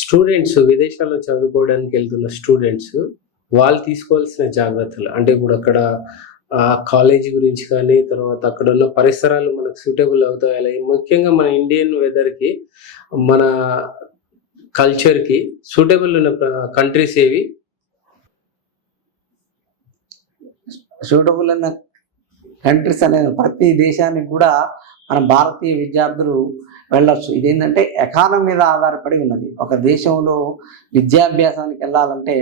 Students విదేశాల్లో చదువుకోవడానికి వెళ్తున్న స్టూడెంట్స్ వాళ్ళు తీసుకోవాల్సిన జాగ్రత్తలు అంటే ఇప్పుడు అక్కడ కాలేజీ గురించి కానీ తర్వాత అక్కడ ఉన్న పరిసరాలు మనకు సూటబుల్ అవుతాయి. ముఖ్యంగా మన ఇండియన్ వెదర్కి మన కల్చర్కి సూటబుల్ ఉన్న కంట్రీస్ ఏవి? సూటబుల్ అన్న కంట్రీస్ అనేది ప్రతి దేశానికి కూడా మన భారతీయ విద్యార్థులు వెళ్ళొచ్చు. ఇదేంటంటే ఎకానమీ మీద ఆధారపడి ఉన్నది. ఒక దేశంలో విద్యాభ్యాసానికి వెళ్ళాలంటే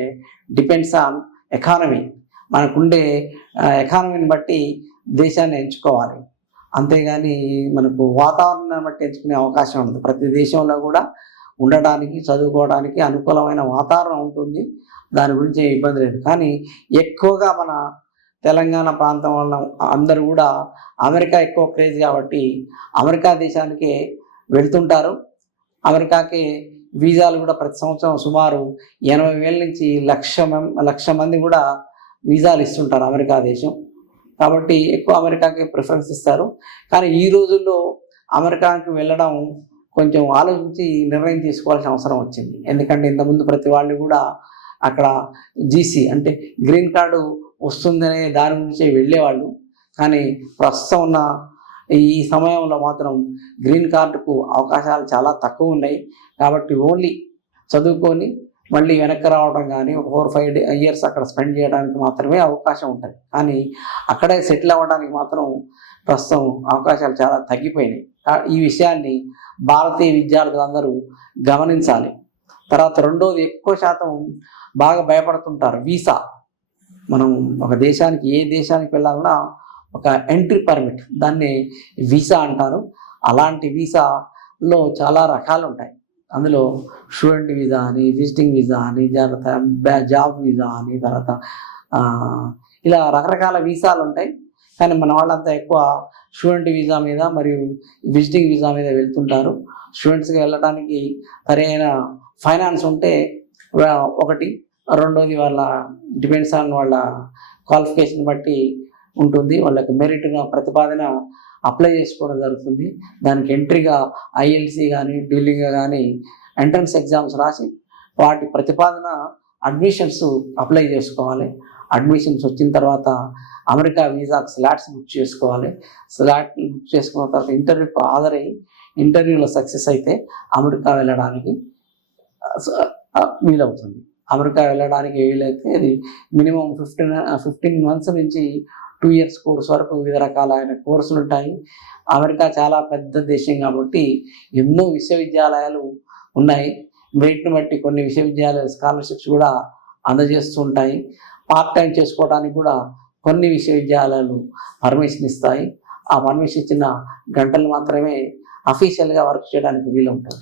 డిపెండ్స్ ఆన్ ఎకానమీ. మనకుండే ఎకానమీని బట్టి దేశాన్ని ఎంచుకోవాలి, అంతేగాని మనకు వాతావరణాన్ని బట్టి ఎంచుకునే అవకాశం ఉండదు. ప్రతి దేశంలో కూడా ఉండడానికి చదువుకోవడానికి అనుకూలమైన వాతావరణం ఉంటుంది, దాని గురించి ఇబ్బంది లేదు. కానీ ఎక్కువగా మన తెలంగాణ ప్రాంతం వల్ల అందరూ కూడా అమెరికా ఎక్కువ క్రేజ్ కాబట్టి అమెరికా దేశానికి వెళ్తుంటారు. అమెరికాకి వీసాలు కూడా ప్రతి సంవత్సరం సుమారు 80,000 నుంచి 1,00,000 మంది కూడా వీసాలు ఇస్తుంటారు అమెరికా దేశం. కాబట్టి ఎక్కువ అమెరికాకి ప్రిఫరెన్స్ ఇస్తారు. కానీ ఈ రోజుల్లో అమెరికాకి వెళ్ళడం కొంచెం ఆలోచించి నిర్ణయం తీసుకోవాల్సిన అవసరం వచ్చింది. ఎందుకంటే ఇంతకుముందు ప్రతి వాళ్ళు కూడా అక్కడ జీసీ అంటే గ్రీన్ కార్డు వస్తుందనే దాని గురించి వెళ్ళేవాళ్ళు. కానీ ప్రస్తుతం ఉన్న ఈ సమయంలో మాత్రం గ్రీన్ కార్డుకు అవకాశాలు చాలా తక్కువ ఉన్నాయి. కాబట్టి ఓన్లీ చదువుకొని మళ్ళీ వెనక్కి రావడం కానీ 4-5 ఇయర్స్ అక్కడ స్పెండ్ చేయడానికి మాత్రమే అవకాశం ఉంటుంది. కానీ అక్కడే సెటిల్ అవ్వడానికి మాత్రం ప్రస్తుతం అవకాశాలు చాలా తగ్గిపోయినాయి. ఈ విషయాన్ని భారతీయ విద్యార్థులందరూ గమనించాలి. తర్వాత రెండోది, ఎక్కువ శాతం బాగా భయపడుతుంటారు వీసా. మనం ఒక దేశానికి ఏ దేశానికి వెళ్ళాలన్నా ఒక ఎంట్రీ పర్మిట్, దాన్ని వీసా అంటారు. అలాంటి వీసాలో చాలా రకాలు ఉంటాయి. అందులో స్టూడెంట్ వీసా అని, విజిటింగ్ వీసా అని, జాబ్ వీసా అని, తర్వాత ఇలా రకరకాల వీసాలు ఉంటాయి. కానీ మన వాళ్ళంతా ఎక్కువ స్టూడెంట్ వీసా మీద మరియు విజిటింగ్ వీసా మీద వెళ్తుంటారు. స్టూడెంట్స్కి వెళ్ళడానికి సరైన ఫైనాన్స్ ఉంటే ఒకటి, రెండోది వాళ్ళ డిపెండ్స్ ఆన్ వాళ్ళ క్వాలిఫికేషన్ బట్టి ఉంటుంది. వాళ్ళకి మెరిట్గా ప్రతిపాదన అప్లై చేసుకోవడం జరుగుతుంది. దానికి ఎంట్రీగా ఐఎల్సి కానీ డీలింగ్ కానీ ఎంట్రన్స్ ఎగ్జామ్స్ రాసి వాటి ప్రతిపాదన అడ్మిషన్స్ అప్లై చేసుకోవాలి. అడ్మిషన్స్ వచ్చిన తర్వాత అమెరికా వీసాకు స్లాట్స్ బుక్ చేసుకోవాలి. స్లాట్ బుక్ చేసుకున్న తర్వాత ఇంటర్వ్యూకి హాజరై ఇంటర్వ్యూలో సక్సెస్ అయితే అమెరికా వెళ్ళడానికి వీలవుతుంది. అమెరికా వెళ్ళడానికి వీలైతే అది మినిమం 15 months నుంచి 2 years కోర్స్ వరకు వివిధ రకాలైన కోర్సులు ఉంటాయి. అమెరికా చాలా పెద్ద దేశం కాబట్టి ఎన్నో విశ్వవిద్యాలయాలు ఉన్నాయి. మెరిట్ని బట్టి కొన్ని విశ్వవిద్యాలయాలు స్కాలర్షిప్స్ కూడా అందజేస్తూ ఉంటాయి. పార్ట్ టైం చేసుకోవడానికి కూడా కొన్ని విశ్వవిద్యాలయాలు పర్మిషన్ ఇస్తాయి. ఆ పర్మిషన్ ఇచ్చిన గంటలు మాత్రమే అఫీషియల్గా వర్క్ చేయడానికి వీలు ఉంటుంది.